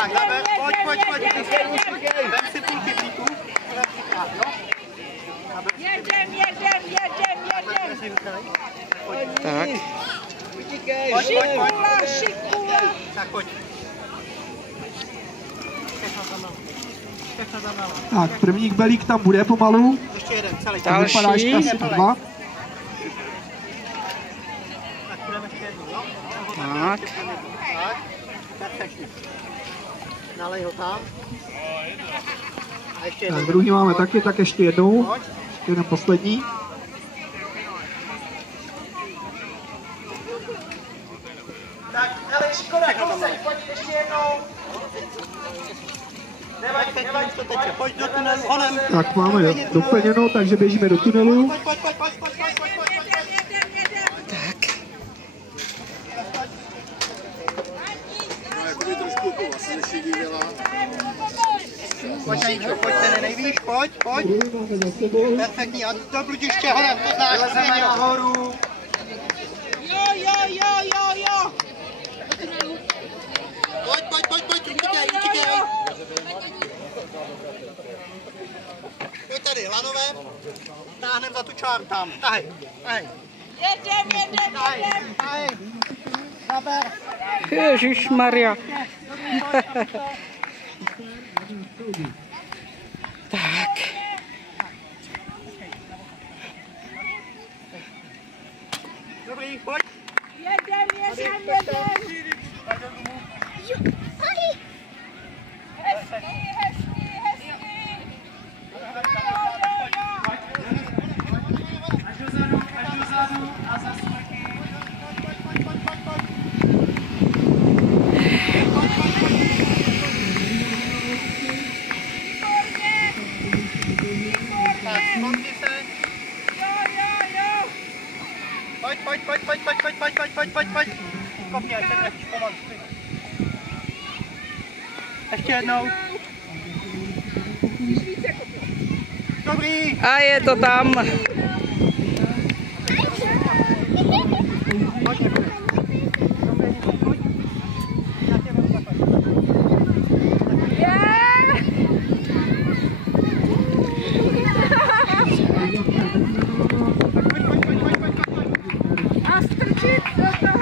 Tak, pojď. Vem si půlky plíků. Jedem. Tak. Šikula. Tak pojď. Tak, první kbelík tam bude pomalu. Ještě jeden, celý. To vypadá šťastně 2. Tak půjdeme ještě jednou, jo? Tak. Tak, perfektně. Nalej ho tam. A ještě jednou. Tak, druhý máme taky, tak ještě jednou. Pojď. Ještě jeden poslední. Tak, ale škoda, pojď ještě jednou. Nevadí, to teče. Pojď do tunelu, honem. Tak, máme doplněno, takže běžíme do tunelu. Pojď. Tak. Pojď, Aničko, pojď, ten nejvíš, pojď. Perfektní, a do bludiště honem, to znáš. Lezeme nahoru. Jo. Pojď, utíkej. Pojď tady, lanové. Táhnem za tu čáru tam, tahej. Jedem. Tahej. Zaber. Ježišmarja. Tak. Dobrý, pojď. Jedem. Hezký. Až dozadu a za smrky. Pojď. Tak, smrky se. Jo. Pojď. Kopni, ať se trefíš pomalu. Ještě jednou. Dobrý. A je to tam. A strčit do toho.